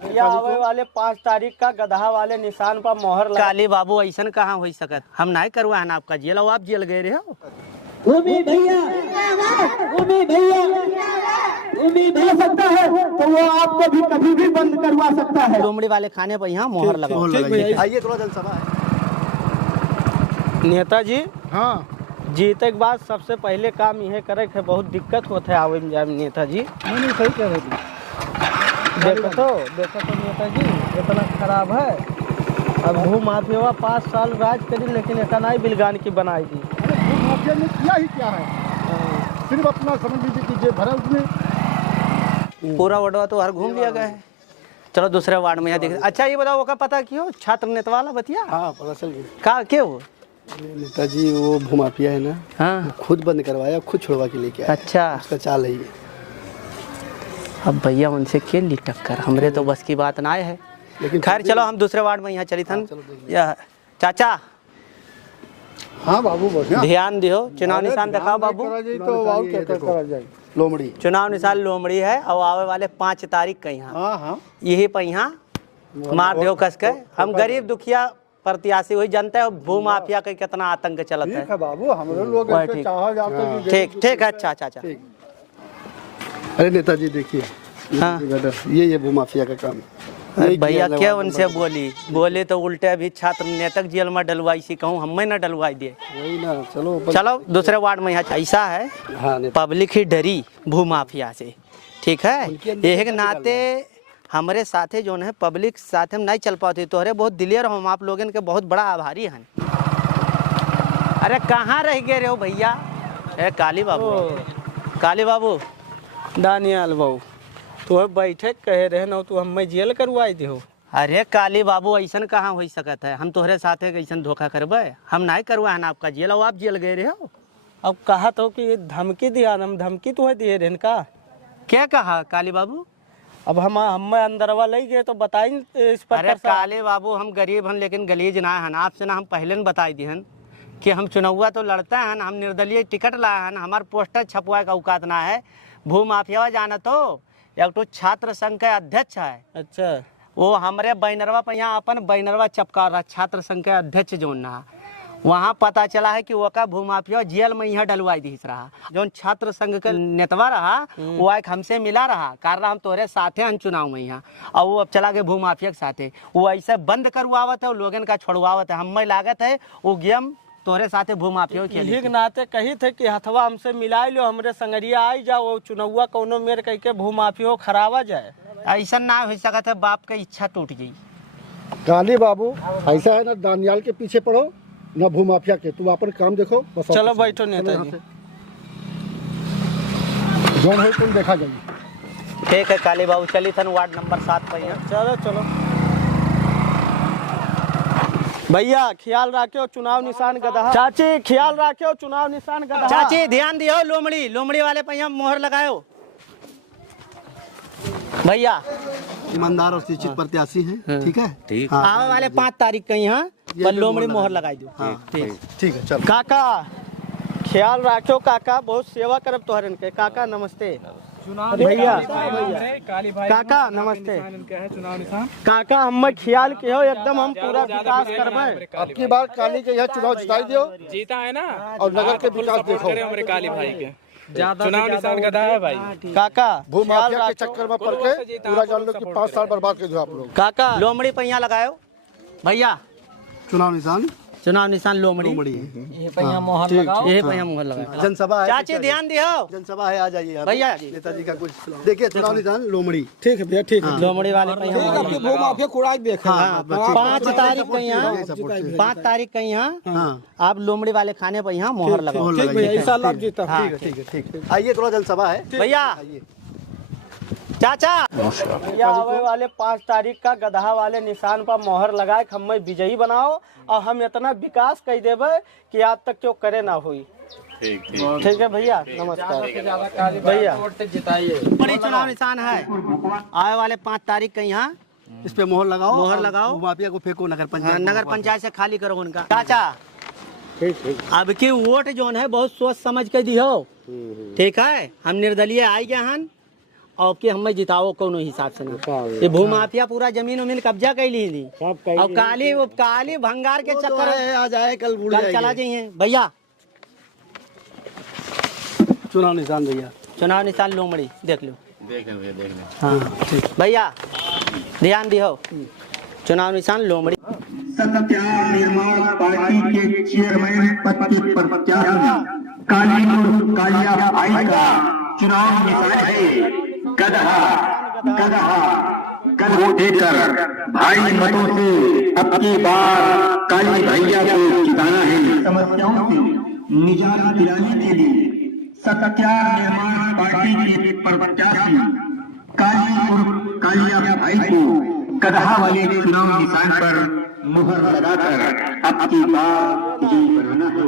या आवे वाले 5 तारीख का गधा वाले निशान पर मोहर लगा। काली बाबू ऐसा कहाँ हो सकत, हम नहीं करवा है आपका जेल, आप जेल गए रहे हो। उम्मीद भैया सकता है तो वो आपको भी कभी भी बंद करवा सकता है। लोमड़ी वाले खाने पर यहाँ मोहर लगाओ। आइए थोड़ा जनसभा है। नेताजी हाँ जीते के बाद सबसे पहले काम यह करे के बहुत दिक्कत होता है आवे में जाए में। नेताजी नहीं सही कह रहे थे। देखो तो नेताजी इतना खराब है। अब भू माफिया 5 साल राज करी लेकिन एक नहीं बिलगान की बनाई दी। माफिया ने किया ही क्या है, सिर्फ अपना समझ लीजिए कि जे भरा उसमें पूरा वार्डवा तो हर घूम लिया गया है। चलो दूसरे वार्ड में यहाँ देख। अच्छा ये बताओ का पता क्यों छात्र नेता वाला बतिया हाँ पता चल गया। का क्यों नेताजी वो भूमाफिया है ना, हाँ खुद बंद करवाया, खुद छुड़वा के लेके आया। अच्छा उसका चाल है ये। अब भैया उनसे के ली टक्कर, हमरे तो बस की बात ना है। लेकिन खैर चलो हम दूसरे वार्ड में यहाँ चली थन। या चाचा हाँ बाबू बढ़िया ध्यान दियो, चुनाव निशान दिखाओ बाबू। लोमड़ी चुनाव निशान लोमड़ी है और आवे वाले 5 तारीख का यहाँ हाँ हाँ यही पर यहाँ मार दो कस के। हम गरीब दुखिया प्रत्याशी हुई जनता है, भू माफिया का कितना आतंक चलता है। बाबू हम लोग वही ठीक। चाहा जाते हैं कि ठीक ठीक है। अच्छा चाचा अरे नेताजी देखिए हाँ। ये भूमाफिया का काम है। अरे भैया क्या उनसे बोले तो उल्टे अभी छात्र नेता जेल में डलवाई सी कहूँ हमें ना डलवाई दिए। वही ना चलो चलो दूसरे वार्ड में यहाँ ऐसा है हाँ पब्लिक ही डरी भू माफिया से। ठीक है एक नाते हमारे साथे जो है पब्लिक साथ हम नहीं चल पाते तोहरे बहुत दिलेर हम आप लोगन के बहुत बड़ा आभारी हैं। अरे कहाँ रह गए रहे हो भैया। ए काली बाबू दानियाल बाबू तो बैठे कहे रहे ना तू हमें जेल करवाई दे। अरे काली बाबू ऐसा कहाँ हो सकत है, हम तोहरे साथे ऐसा धोखा करबे, हम नहीं करवा है ना आपका जेल और आप जेल गए रहे हो। अब कहा तो कि धमकी दिया, हम धमकी तो दिए रहन का। क्या कहा काली बाबू। अब हम अंदरवा ले गए तो बताई इस पर। अरे काले बाबू हम गरीब हैं लेकिन गलीज ना है, आपसे ना हम पहले न बताई दी हन कि हम चुनावा तो लड़ता है, हम निर्दलीय टिकट लाए हैं, हमारे पोस्टर छपवाए का औकात ना है। भू माफिया जाना तो एक तो छात्र संघ का अध्यक्ष है। अच्छा वो हमारे बैनरवा पर यहाँ अपन बैनरवा चपका रहा छात्र संघ का अध्यक्ष जो ना, वहाँ पता चला है कि वो का भू माफिया जेल में यहाँ डलवाई दी रहा। जो छात्र संघ का नेतवा रहा वो एक हमसे मिला रहा कार रहा हम तोरे साथे हैं चुनाव में यहाँ, और वो अब चला गए भू माफिया के साथे। वो ऐसे बंद करवावत है, लोगन का छोड़वावत है। हमें लागत है वो गेम तोरे साथे भू माफिया के लिए नाते कही थे कि हथवा हमसे मिलाई लो, हमरे संगरिया आई जाओ चुनौवा कोनो मेर कह के भू माफिया खराबा जाए। ऐसा ना हो सकता है, बाप का इच्छा टूट गई। काली बाबू ऐसा है ना, दानियाल के पीछे पड़ो ना भूमाफिया के, तुम अपन काम देखो बस। चलो बैठो नेताजी, जो है तुम देखा जाइए। ठीक है काली बाबू चली थन वार्ड नंबर 7 पर यहाँ। चलो चलो भैया ख्याल रखियो चुनाव निशान गधा। चाची ख्याल रखियो चुनाव निशान गधा। चाची ध्यान दियो, लोमड़ी वाले पे यहाँ मोहर लगायो भैया। ईमानदार और शिक्षित प्रत्याशी हैं। ठीक है ठीक। आने वाले 5 तारीख का यहाँ पर लोमड़ी मोहर लगाई दो। ठीक है चलो। काका ख्याल रखियो काका, बहुत सेवा करब तोहरन के। काका नमस्ते। भैया काका नमस्ते। काका हम ख्याल के हो एकदम, हम पूरा विकास करबे। अब की बार काली के यहाँ चुनाव जिताई दियो, जीता है ना, और नगर के विकास देखो। हमारे काली भाई के चुनाव निशान गधा है भाई। काका भूमाफिया के चक्कर में पड़ के पूरा जान लो कि 5 साल बर्बाद कर दो आप लोग। काका लोमड़ी पे यहाँ लगायो भैया, चुनाव निशान लोमड़ी ये पे यहाँ मोहर लगाओ। ये पे यहाँ मोहर लगाओ। जनसभा है, चाची ध्यान दियो, जनसभा है, आ जाइए भैया। नेताजी का कुछ देखिए। चुनाव निशान लोमड़ी। ठीक है भैया ठीक है। लोमड़ी वाले पे यहाँ मोहर लगाओ। भूमाफिया कुड़ाई देखा। 5 तारीख का यहाँ 5 तारीख का यहाँ आप लोमड़ी वाले खाने पर यहाँ मोहर लगाओ। ठीक भैया इस साल आप जीता। ठीक है आइए, थोड़ा जनसभा है भैया। चाचा या आवे वाले 5 तारीख का गधा वाले निशान पर मोहर लगाए हमें विजयी बनाओ, और हम इतना विकास कर देवे कि आज तक क्यों करे ना हुई। ठीक है भैया नमस्कार भैया। बड़ी चुनाव निशान है आने वाले 5 तारीख का यहाँ, इस पे मोहर लगाओ। भूमाफिया को फेंको, नगर पंचायत से खाली करो उनका। चाचा अब की वोट जो है बहुत सोच समझ के दियो। ठीक है हम निर्दलीय आई गए हन, और के हमें जिताओ कोनो हिसाब से ना। ये भूमाफिया पूरा जमीन उमीन कब्जा कर ली थी और काली भंगार के चक्कर में आ जाए कल चला जाइए भैया। चुनाव निशान भैया, चुनाव निशान लोमड़ी देख लो, हाँ भैया ध्यान दियो, चुनाव निशान लोमड़ी। सत्याग्रह निर्माण पार्टी के चेयरमैन पद के प्रत्याशी कालिया भाई का चुनाव निशान है गदहा। कल वोट देकर भाई मतों से अब की बार काली भैया को जिताना है। समस्याओं से निजात दिलाने के लिए सत्याग्रह निर्माण पार्टी के प्रत्याशी कालिया भाई को गदहा वाले चुनाव निशान पर मुहर लगाकर अब की बार विजयी बनाना है।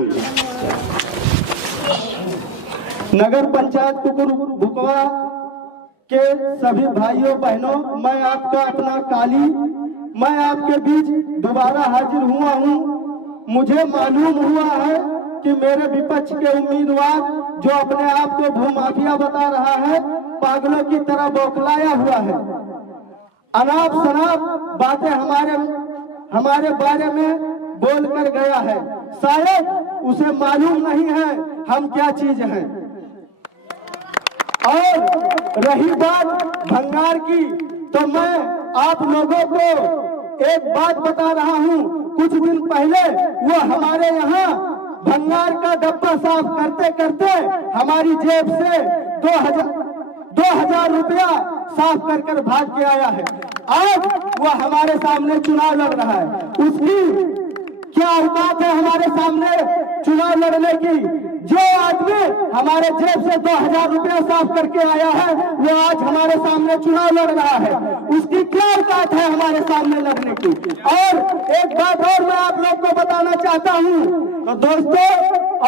नगर पंचायत कुकुर भुकवा के सभी भाइयों बहनों, मैं आपका अपना काली, मैं आपके बीच दोबारा हाजिर हुआ हूँ। मुझे मालूम हुआ है कि मेरे विपक्ष के उम्मीदवार जो अपने आप को भूमाफिया बता रहा है, पागलों की तरह बौखलाया हुआ है। अनाप शनाप बातें हमारे बारे में बोल कर गया है। शायद उसे मालूम नहीं है हम क्या चीज हैं। और रही बात भंगार की, तो मैं आप लोगों को एक बात बता रहा हूं। कुछ दिन पहले वो हमारे यहाँ भंगार का डब्बा साफ करते करते हमारी जेब से 2000 रुपया साफ कर भाग के आया है। आज वो हमारे सामने चुनाव लड़ रहा है। उसकी क्या औकात है हमारे सामने चुनाव लड़ने की? जो आदमी हमारे जेब से 2000 रुपया साफ करके आया है, वो आज हमारे सामने चुनाव लड़ रहा है। उसकी क्या औकात है हमारे सामने लड़ने की? और एक बात और मैं आप लोग को बताना चाहता हूँ, तो दोस्तों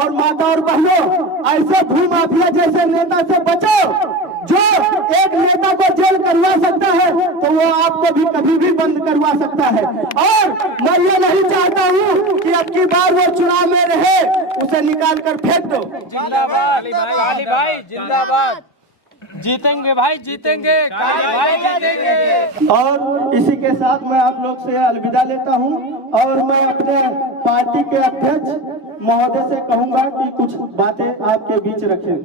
और माता और बहनों, ऐसे भूमाफिया जैसे नेता से बचो। जो एक नेता को जेल करवा सकता है, तो वो आपको भी कभी भी बंद करवा सकता है। और मैं ये नहीं चाहता हूँ कि अब की बार वो चुनाव में रहे, उसे निकाल कर फेंक दो। जिंदाबाद काली भाई, जिंदाबाद। जीतेंगे भाई, जीतेंगे काली भाई, जीतेंगे। और इसी के साथ मैं आप लोग से अलविदा लेता हूं। और मैं अपने पार्टी के अध्यक्ष महोदय से कहूंगा कि कुछ बातें आपके बीच रखें।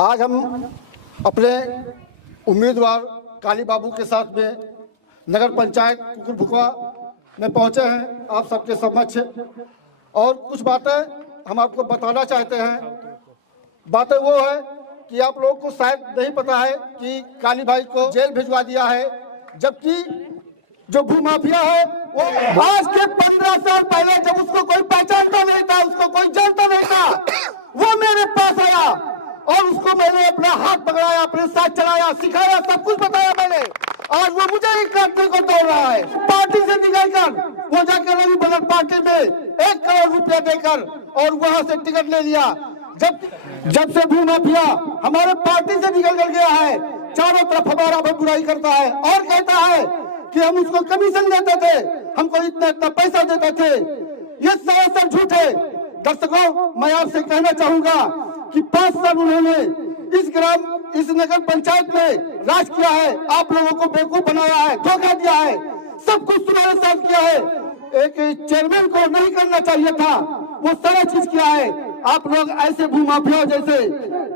आज हम अपने उम्मीदवार काली बाबू के साथ में नगर पंचायत कुकुर भुकवा में पहुंचे हैं आप सबके समक्ष, और कुछ बातें हम आपको बताना चाहते हैं। बातें वो है कि आप लोगों को शायद नहीं पता है कि काली भाई को जेल भिजवा दिया है, जबकि जो भूमाफिया है वो आज के 15 साल पहले, जब उसको कोई पहचानता नहीं था, उसको कोई जानता नहीं था, वो मेरे पास आया और उसको मैंने अपना हाथ पकड़ाया, अपने साथ चलाया, सिखाया, सब कुछ बताया मैंने। आज वो मुझे ही काटने को दौड़ रहा है। पार्टी से निकलकर वो जाकर रवि बदल पार्टी में 1 करोड़ रुपया देकर और वहां से टिकट ले लिया। जब से भूमाफिया हमारे पार्टी से निकल कर गया है, चारों तरफ हमारा बुराई करता है और कहता है कि हम उसको कमीशन देते थे, हमको इतना पैसा देते थे। ये सरासर झूठ है। दर्शकों, मैं आपसे कहना चाहूंगा कि 5 साल उन्होंने इस नगर पंचायत में राज किया है, आप लोगों को बेवकूफ बनाया है, धोखा दिया है, सब कुछ तुम्हारे साथ किया है। एक चेयरमैन को नहीं करना चाहिए था, वो सारा चीज किया है। आप लोग ऐसे भूमाफिया जैसे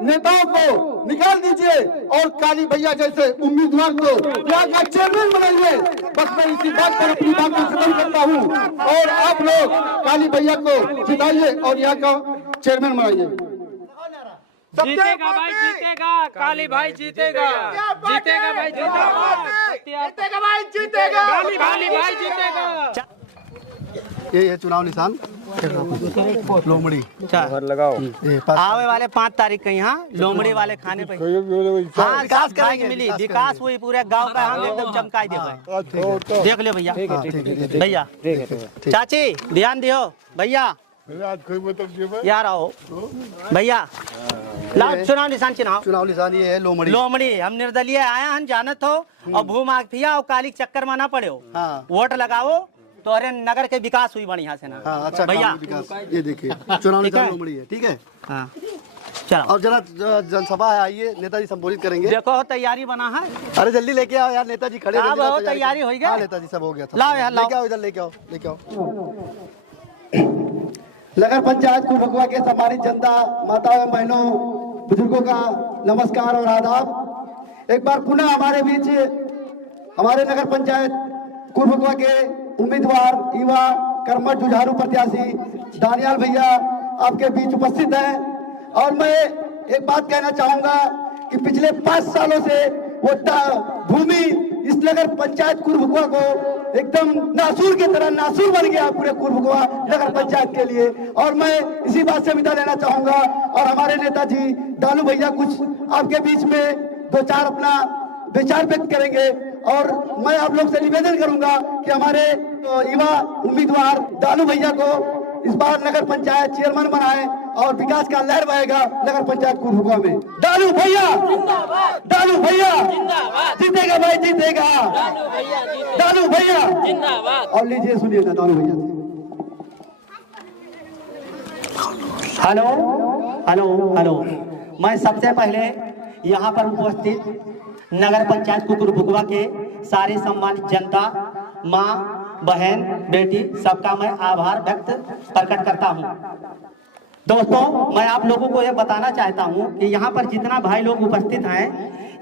नेताओं को निकाल दीजिए और काली भैया जैसे उम्मीदवार को यहाँ का चेयरमैन बनाइए। बस मैं इसी बात पर अपनी बात को खत्म करता हूँ और आप लोग काली भैया को जिताइए और यहाँ का चेयरमैन बनाइए। जीतेगा भाई, जीतेगा काली भाई, जीतेगा, जीतेगा भाई, जीतेगा भाई, जीतेगा काली भाई, जीतेगा। ये है चुनाव निशान लोमड़ी लगाओ। आवे वाले 5 तारीख के यहाँ लोमड़ी वाले खाने पे हाँ विकास करेंगे, मिली विकास हुई पूरे गांव का, हम एकदम चमकाई देंगे। देख लो भैया, भैया चाची ध्यान दियो भैया, यार आओ भैया, लाओ चुनाव निशान। चुनाव निशान ये है लोमड़ी। लोमड़ी हम निर्दलीय आया, हम जानत हो और भूमाफिया और काली चक्कर में ना पड़े हो। हाँ। वोट लगाओ तो अरे नगर के विकास हुई बढ़िया से ना। हाँ, अच्छा भैया विकास। ये देखिए चुनाव निशान लोमड़ी है, ठीक है। हाँ चलो। और जरा जनसभा है, आइए नेताजी संबोधित करेंगे। देखो तैयारी बना है। अरे जल्दी लेके आओ यार, नेताजी खड़े हैं, जल्दी बहुत तैयारी हो गई। हाँ नेताजी सब हो गया था। लाओ यार, लाओ। लेके आओ, इधर लेके आओ, लेके आओ। नगर पंचायत कुरभुकवा के सम्मानित जनता, माताओं एवं बहनों, बुजुर्गों का नमस्कार और आदाब। एक बार पुनः हमारे बीच हमारे नगर पंचायत कुरभुकवा के उम्मीदवार, युवा, कर्मठ, जुझारू प्रत्याशी दानियाल भैया आपके बीच उपस्थित हैं। और मैं एक बात कहना चाहूंगा कि पिछले 5 सालों से वो भूमि इस नगर पंचायत कुरभुकवा को एकदम नासूर की तरह नासूर बन गया पूरे कुरभुकवा नगर पंचायत के लिए। और मैं इसी बात से विदा लेना चाहूंगा और हमारे नेताजी दानू भैया कुछ आपके बीच में 2-4 अपना विचार व्यक्त करेंगे। और मैं आप लोग से निवेदन करूंगा कि हमारे युवा उम्मीदवार दानू भैया को इस बार नगर पंचायत चेयरमैन बनाए और विकास का लहर बहेगा नगर पंचायत कुरभुकवा में। दानू भैया जिंदाबाद, दानू भैया जिंदाबाद, जीतेगा भाई जीतेगा, दानू भैया जिंदाबाद। और लीजिए सुनिए ना दानू भैया। हेलो हेलो हेलो, मैं सबसे पहले यहाँ पर उपस्थित नगर पंचायत कुरभुकवा के सारे सम्मानित जनता, माँ, बहन, बेटी, सबका मैं आभार व्यक्त प्रकट करता हूँ। दोस्तों, मैं आप लोगों को ये बताना चाहता हूँ कि यहाँ पर जितना भाई लोग उपस्थित हैं,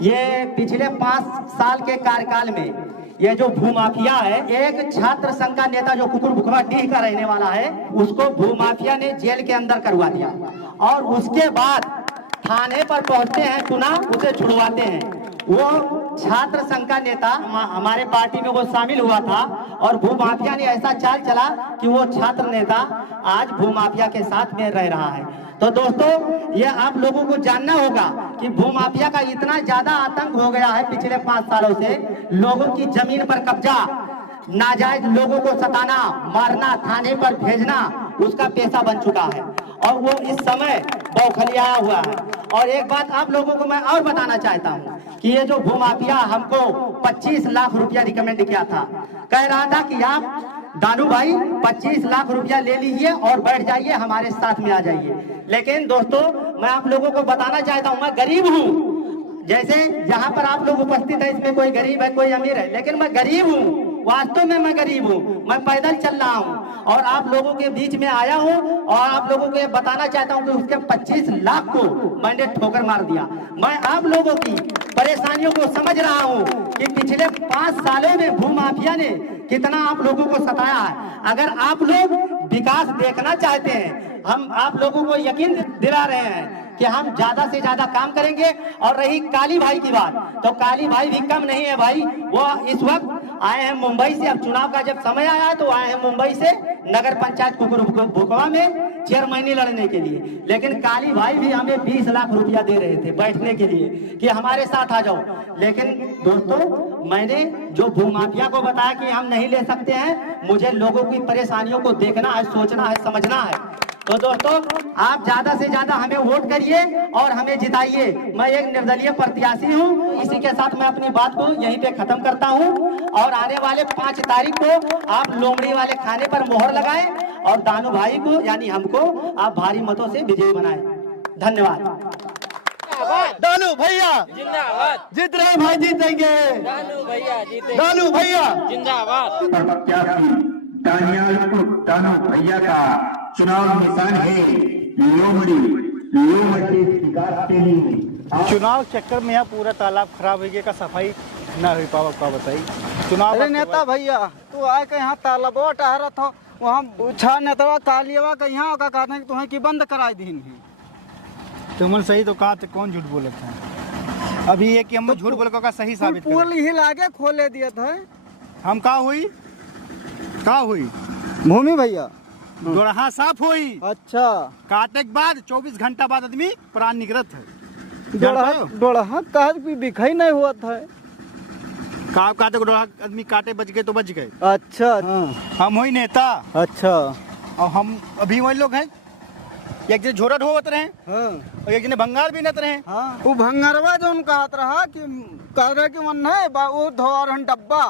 ये पिछले 5 साल के कार्यकाल में ये जो भूमाफिया है, एक छात्र संघ का नेता जो कुरभुकवा डीह का रहने वाला है, उसको भूमाफिया ने जेल के अंदर करवा दिया और उसके बाद थाने पर पहुंचते हैं, पुनः उसे छुड़वाते हैं। वो छात्र संघ का नेता हमारे पार्टी में वो शामिल हुआ था और भूमाफिया ने ऐसा चाल चला कि वो छात्र नेता आज भूमाफिया के साथ में रह रहा है। तो दोस्तों, ये आप लोगों को जानना होगा कि भूमाफिया का इतना ज्यादा आतंक हो गया है पिछले 5 सालों से, लोगों की जमीन पर कब्जा, नाजायज लोगों को सताना, मारना, थाने पर भेजना उसका पेशा बन चुका है और वो इस समय बौखलियाया हुआ है। और एक बात आप लोगों को मैं और बताना चाहता हूँ कि ये जो भूमाफिया हमको 25 लाख रुपया रिकमेंड किया था, कह रहा था कि आप दानू भाई 25 लाख रुपया ले लीजिए और बैठ जाइए, हमारे साथ में आ जाइए। लेकिन दोस्तों, मैं आप लोगों को बताना चाहता हूँ, मैं गरीब हूँ। जैसे जहाँ पर आप लोग उपस्थित है, इसमें कोई गरीब है, कोई अमीर है, लेकिन मैं गरीब हूँ। वास्तव में मैं गरीब हूँ, मैं पैदल चल रहा हूँ और आप लोगों के बीच में आया हूँ और आप लोगों को ये बताना चाहता हूँ कि उसके 25 लाख को मैंने ठोकर मार दिया। मैं आप लोगों की परेशानियों को समझ रहा हूँ कि पिछले 5 सालों में भूमाफिया ने कितना आप लोगों को सताया है। अगर आप लोग विकास देखना चाहते हैं, हम आप लोगों को यकीन दिला रहे हैं कि हम ज्यादा से ज्यादा काम करेंगे। और रही काली भाई की बात, तो काली भाई भी कम नहीं है भाई, वो इस वक्त आए हैं मुंबई से। अब चुनाव का जब समय आया तो आए हैं मुंबई से नगर पंचायत कुरभुकवा में चेयरमैनी लड़ने के लिए। लेकिन काली भाई भी हमें 20 लाख रुपया दे रहे थे बैठने के लिए कि हमारे साथ आ जाओ। लेकिन दोस्तों, मैंने जो भूमाफिया को बताया कि हम नहीं ले सकते हैं, मुझे लोगों की परेशानियों को देखना है, सोचना है, समझना है। तो दोस्तों, आप ज्यादा से ज्यादा हमें वोट करिए और हमें जिताइए। मैं एक निर्दलीय प्रत्याशी हूँ। इसी के साथ मैं अपनी बात को यहीं पे खत्म करता हूँ और आने वाले 5 तारीख को आप लोमड़ी वाले खाने पर मोहर लगाएं और दानू भाई को यानी हमको आप भारी मतों से विजयी बनाएं। धन्यवाद। दानू भैया जिंदाबाद, जीत रहे भाई, जीतेंगे। दानू भैया जीते, दानू भैया जिंदाबाद। प्रत्याशी दानू भैया का चुनाव निशान है लोमड़ी विकास के लिए। चुनाव चक्कर में यहाँ पूरा तालाब खराब हो गया का सफाई ना हो पावा का बताई चुनाव। अरे नेता भैया, तू आए के यहाँ तालाबो टहरत हो, वहाँ छा नेता कालियवा का यहाँ का कहते हैं कि तुम्हें की बंद कराई दीन ही। तुमन सही तो कहा कौन झूठ बोले थे? अभी ये कि हम झूठ बोले का सही साबित कर। पुल ही लागे खोले दिए थे। हम का हुई भूमि भैया दोरहा साफ हुई। अच्छा, काटे के बाद 24 घंटा बाद आदमी प्राण निकलत है। डोढ़ा कहा भी दिखाई नहीं हुआ था। का काटे डोरहा आदमी काटे बच गए तो बच गए। अच्छा, हम हुई नेता। अच्छा, और हम अभी वही लोग हैं, एक जने झोरा ढोवत रहे और एक जने भंगार भी नत रहे। वो भंगारवा जो उनका हाथ रहा कि कह रहे कि मन है वो धोर डब्बा।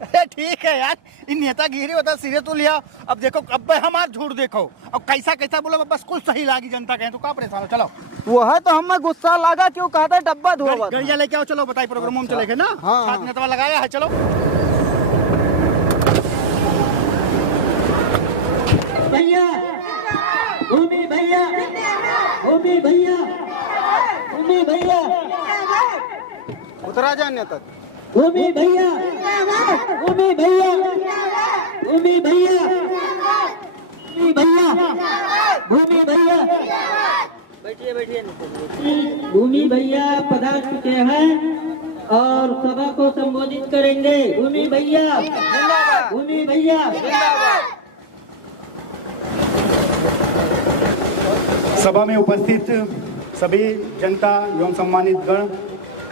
अरे ठीक है यार, इन नेतागिरी होता सिरे तो लिया। अब देखो, अब हमारा झूठ देखो, अब कैसा कैसा बोलो, बस कुछ सही लागी जनता कहें तो का परेशान हो। चलो। वो है तो हमें गुस्सा लगा क्यों कहता है डब्बा धोआ गड़िया लेके आओ, चलो बताइए प्रोग्राम में चलेंगे ना। हाँ, छात्र नेतवा लगाया है, चलो। भैया भूमि भैया भूमि भैया भूमि भैया उतरा जाए नेता भूमि भैया भूमि भैया भूमि भैया भूमि भैया भूमि भैया बैठिए बैठिए भूमि भैया पधार चुके हैं और सभा को संबोधित करेंगे। भूमि भैया भूमि भैया सभा में उपस्थित सभी जनता एवं सम्मानित गण,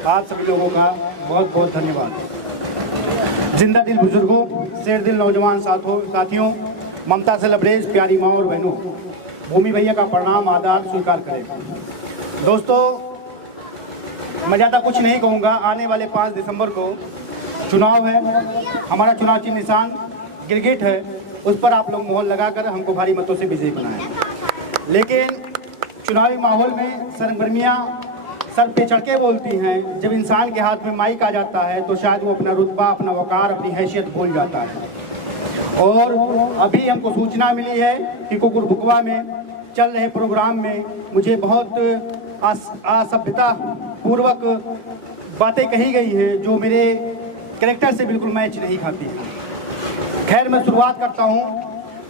आप सभी लोगों का बहुत बहुत धन्यवाद। जिंदा दिल बुजुर्गों, शेर दिल नौजवान साथियों, ममता से लबरेज प्यारी माँ और बहनों, भूमि भैया का प्रणाम आदाब स्वीकार करें। दोस्तों, मैं ज़्यादा कुछ नहीं कहूँगा। आने वाले 5 दिसंबर को चुनाव है, हमारा चुनाव चिन्ह निशान गिरगिट है, उस पर आप लोग मोहर लगाकर हमको भारी मतों से विजयी बनाएं। लेकिन चुनावी माहौल में सरगर्मियाँ सर पे चढ़ के बोलती हैं। जब इंसान के हाथ में माइक आ जाता है तो शायद वो अपना रुतबा, अपना वकार, अपनी हैसियत भूल जाता है। और अभी हमको सूचना मिली है कि कुकुर भुकवा में चल रहे प्रोग्राम में मुझे बहुत असभ्यता पूर्वक बातें कही गई हैं जो मेरे कैरेक्टर से बिल्कुल मैच नहीं खाती है। खैर, मैं शुरुआत करता हूँ।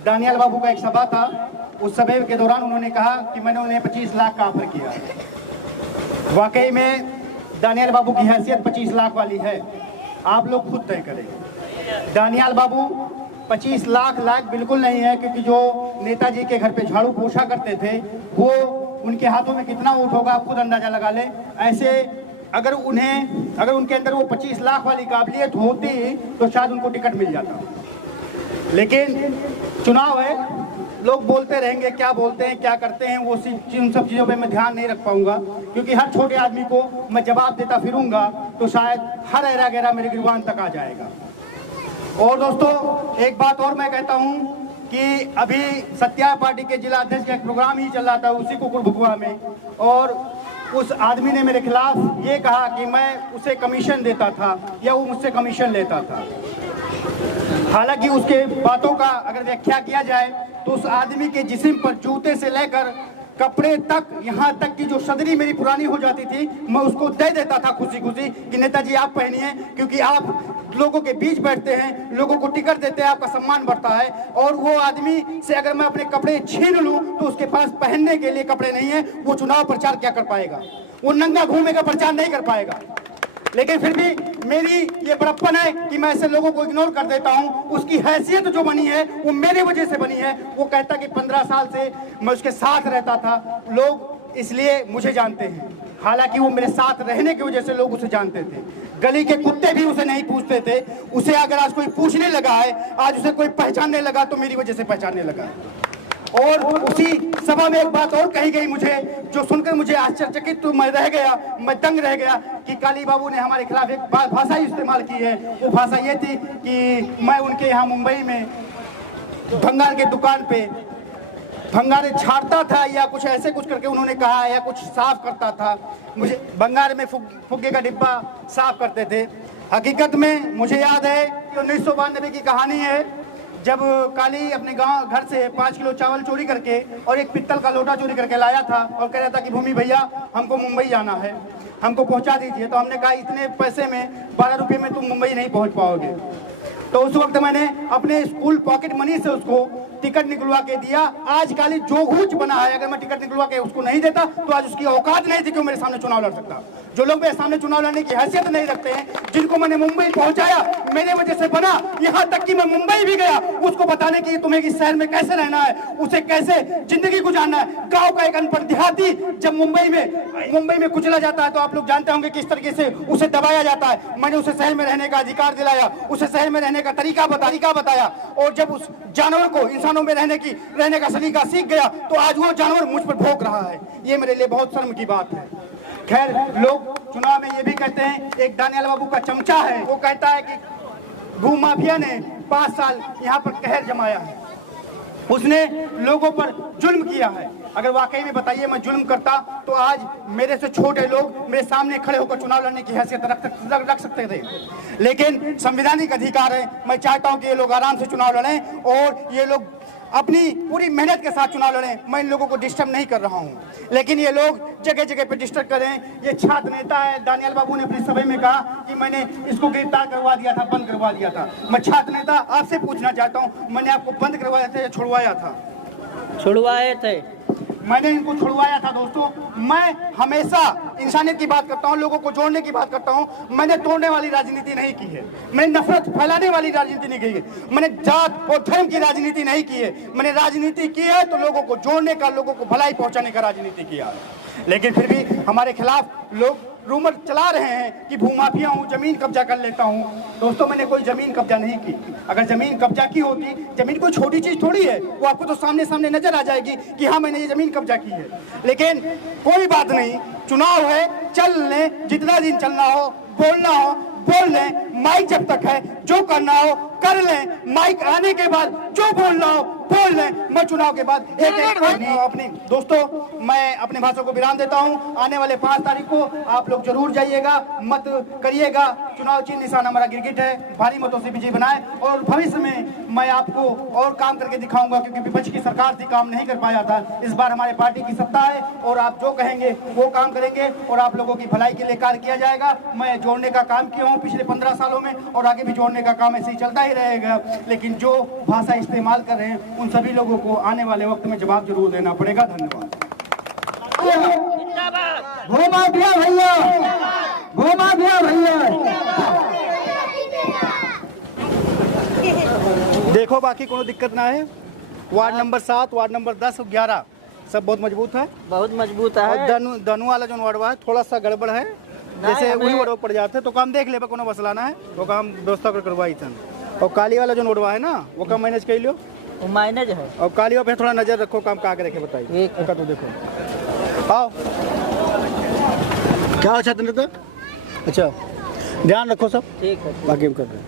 दानियाल बाबू का एक सभा था, उस सभा के दौरान उन्होंने कहा कि मैंने उन्हें 25 लाख का ऑफर किया। वाकई में दानियाल बाबू की हैसियत 25 लाख वाली है, आप लोग खुद तय करें। दानियाल बाबू 25 लाख बिल्कुल नहीं है, क्योंकि जो नेताजी के घर पे झाड़ू पोछा करते थे वो उनके हाथों में कितना वोट होगा आप खुद अंदाजा लगा ले। ऐसे अगर उनके अंदर वो 25 लाख वाली काबिलियत होती तो शायद उनको टिकट मिल जाता। लेकिन चुनाव है, लोग बोलते रहेंगे, क्या बोलते हैं क्या करते हैं, वो उन सब चीज़ों पे मैं ध्यान नहीं रख पाऊंगा, क्योंकि हर छोटे आदमी को मैं जवाब देता फिरूंगा तो शायद हर एरा गहरा मेरे गिरबान तक आ जाएगा। और दोस्तों, एक बात और मैं कहता हूं कि अभी सत्या पार्टी के जिला अध्यक्ष का एक प्रोग्राम ही चल रहा था उसी कुकुर भुकवा में, और उस आदमी ने मेरे खिलाफ ये कहा कि मैं उसे कमीशन देता था या वो मुझसे कमीशन लेता था। हालांकि उसके बातों का अगर व्याख्या किया जाए तो उस आदमी के जिस्म पर जूते से लेकर कपड़े तक, यहाँ तक कि जो सदरी मेरी पुरानी हो जाती थी मैं उसको दे देता था खुशी खुशी कि नेताजी आप पहनिए, क्योंकि आप लोगों के बीच बैठते हैं, लोगों को टिकट देते हैं, आपका सम्मान बढ़ता है। और वो आदमी से अगर मैं अपने कपड़े छीन लूं तो उसके पास पहनने के लिए कपड़े नहीं है, वो चुनाव प्रचार क्या कर पाएगा? वो नंगा घूमेगा, प्रचार नहीं कर पाएगा। लेकिन फिर भी मेरी ये बड़प्पन है कि मैं ऐसे लोगों को इग्नोर कर देता हूं। उसकी हैसियत जो बनी है वो मेरी वजह से बनी है। वो कहता कि 15 साल से मैं उसके साथ रहता था, लोग इसलिए मुझे जानते हैं। हालांकि वो मेरे साथ रहने की वजह से लोग उसे जानते थे। गली के कुत्ते भी उसे नहीं पूछते थे। उसे अगर आज कोई पूछने लगा है, आज उसे कोई पहचानने लगा तो मेरी वजह से पहचानने लगा। और उसी सभा में एक बात और कही गई मुझे, जो सुनकर मुझे आश्चर्यचकित तो मैं रह गया, मैं दंग रह गया कि काली बाबू ने हमारे खिलाफ एक भाषा इस्तेमाल की है। वो भाषा ये थी कि मैं उनके यहाँ मुंबई में भंगार के दुकान पे भंगारे छाड़ता था या कुछ ऐसे कुछ करके उन्होंने कहा, या कुछ साफ करता था। मुझे भंगार में फुग्गे का डिब्बा साफ करते थे। हकीकत में मुझे याद है कि 1992 की कहानी है, जब काली अपने गांव घर से 5 किलो चावल चोरी करके और एक पित्तल का लोटा चोरी करके लाया था और कह रहा था कि भूमि भैया हमको मुंबई जाना है, हमको पहुंचा दीजिए। तो हमने कहा इतने पैसे में 12 रुपये में तुम मुंबई नहीं पहुंच पाओगे। तो उस वक्त मैंने अपने स्कूल पॉकेट मनी से उसको टिकट निकलवा के दिया। आज काली जो कुछ बना है, अगर मैं टिकट निकलवा के उसको नहीं देता तो आज उसकी औकात नहीं थी कि वो मेरे सामने चुनाव लड़ सकता। जो लोग मेरे सामने चुनाव लड़ने की हैसियत नहीं रखते हैं, जिनको मैंने मुंबई पहुंचाया, मेरे वजह से बना, यहाँ तक कि मैं मुंबई भी गया उसको बताने की तुम्हें इस शहर में कैसे रहना है, उसे कैसे जिंदगी गुजारना है। गाँव का एक अनपढ़ देहाती जब मुंबई में कुचला जाता है तो आप लोग जानते होंगे किस तरीके से उसे दबाया जाता है। मैंने उसे शहर में रहने का अधिकार दिलाया, उसे शहर में रहने का तरीका बताया, और जब उस जानवर को इंसानों में रहने का सलीका सीख गया तो आज वो जानवर मुझ पर भौंक रहा है। ये मेरे लिए बहुत शर्म की बात है। खैर, लोग चुनाव में ये भी कहते हैं, एक दानियाल बाबू का चमचा है, वो कहता है कि भू माफिया ने 5 साल यहाँ पर कहर जमाया है, उसने लोगों पर जुल्म किया है। अगर वाकई में बताइए मैं जुल्म करता तो आज मेरे से छोटे लोग मेरे सामने खड़े होकर चुनाव लड़ने की हैसियत रख सकते थे। लेकिन संवैधानिक अधिकार है, मैं चाहता हूं कि ये लोग आराम से चुनाव लड़ें और ये लोग अपनी पूरी मेहनत के साथ चुनाव लड़ें। मैं इन लोगों को डिस्टर्ब नहीं कर रहा हूं, लेकिन ये लोग जगह जगह पे डिस्टर्ब करें। ये छात्र नेता है, दानियाल बाबू ने अपनी सभा में कहा कि मैंने इसको गिरफ्तार करवा दिया था, बंद करवा दिया था। मैं छात्र नेता आपसे पूछना चाहता हूं, मैंने आपको बंद करवाया था या छुड़वाया था? छुड़वाए थे। मैंने इनको छुड़वाया था। दोस्तों, मैं हमेशा इंसानियत की बात करता हूं, लोगों को जोड़ने की बात करता हूं। मैंने तोड़ने वाली राजनीति नहीं की है, मैंने नफरत फैलाने वाली राजनीति नहीं की है, मैंने जात और धर्म की राजनीति नहीं की है। मैंने राजनीति की है तो लोगों को जोड़ने का, लोगों को भलाई पहुंचाने का राजनीति किया है। लेकिन फिर भी हमारे खिलाफ लोग रूमर चला रहे हैं कि भूमाफिया हूं, जमीन कब्जा कर लेता हूं। दोस्तों, मैंने कोई जमीन कब्जा नहीं की। अगर जमीन कब्जा की होती, जमीन कोई छोटी चीज थोड़ी है, वो आपको तो सामने सामने नजर आ जाएगी कि हाँ मैंने ये जमीन कब्जा की है। लेकिन कोई बात नहीं, चुनाव है, चल लें, जितना दिन चलना हो, बोलना हो बोल लें, माइक जब तक है, जो करना हो कर लें। माइक आने के बाद जो बोलना हो बोल लें। मैं चुनाव के बाद एक अपनी दोस्तों, मैं अपने भाषण को विराम देता हूं। आने वाले 5 तारीख को आप लोग जरूर जाइएगा, मत करिएगा। चुनाव चिन्ह निशान हमारा गिरगिट है, भारी मतों से विजय बनाए। और भविष्य में मैं आपको और काम करके दिखाऊंगा, क्योंकि विपक्ष की सरकार थी, काम नहीं कर पाया था। इस बार हमारे पार्टी की सत्ता है और आप जो कहेंगे वो काम करेंगे और आप लोगों की भलाई के लिए कार्य किया जाएगा। मैं जोड़ने का काम किया हूँ पिछले 15 सालों में और आगे भी जोड़ने का काम ऐसे ही चलता ही रहेगा। लेकिन जो भाषा इस्तेमाल कर रहे हैं उन सभी लोगों को आने वाले वक्त में जवाब जरूर देना पड़ेगा। धन्यवाद। भूमाफिया भैया, भूमाफिया भैया। देखो, बाकी कोई दिक्कत ना है। वार्ड नंबर 7, वार्ड नंबर 10 और 11 सब बहुत मजबूत है, बहुत मजबूत और है। दनु वाला जो वार्डवा है थोड़ा सा गड़बड़ है, जैसे वही वार्ड पड़ जाते तो काम देख ले, कोनो मसला ना है, वो काम व्यवस्था कर करवाई था। और काली वाला जो वार्डवा है ना, वो काम मैनेज कर लियो, वो माइनेज है। और काली पे थोड़ा नजर रखो, काम का रखे बताइए। एक तो देखो, आओ क्या अच्छा नेता, अच्छा ध्यान रखो सब, ठीक है। बाकी हम कर रहे हैं।